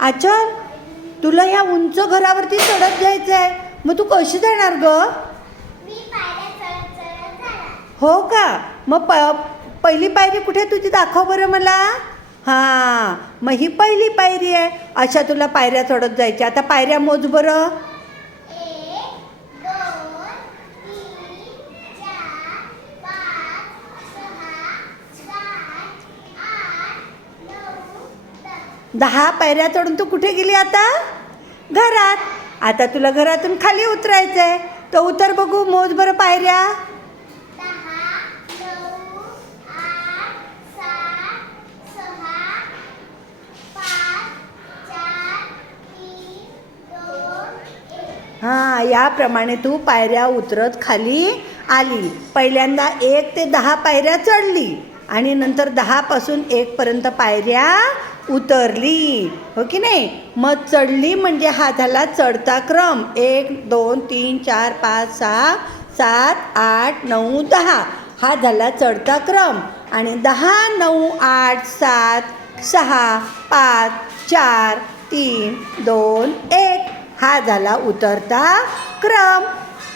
आचल तुला या उंच घरावरती चढत जायचं आहे मग तू कशी जाणार ग? हो का? मग प पहिली पायरी कुठे तुझी? दाखव बरं मला. हां मग ही पहिली पायरी आहे. अशा तुला पायऱ्या चढत जायच्या. आता पायऱ्या मोज बरं एक दोन तीन चार पाच सहा सात आठ नऊ दहा पायऱ्या चढून तू कुठे गेली आता? घरात. आता तुला घरातून खाली उतरायचं आहे तर उतर बघू मोज बरं पायऱ्या. हां याप्रमाणे तू पायऱ्या उतरत खाली आली. पहिल्यांदा एक ते दहा पायऱ्या चढली. आणि नंतर दहापासून एकपर्यंत पायऱ्या उतरली. हो की नाही? मग चढली म्हणजे हा झाला चढता क्रम. एक दोन तीन चार पाच सहा सात आठ नऊ दहा. हा झाला चढता क्रम. आणि दहा नऊ आठ सात सहा पाच चार तीन दोन एक. हा झाला उतरता क्रम.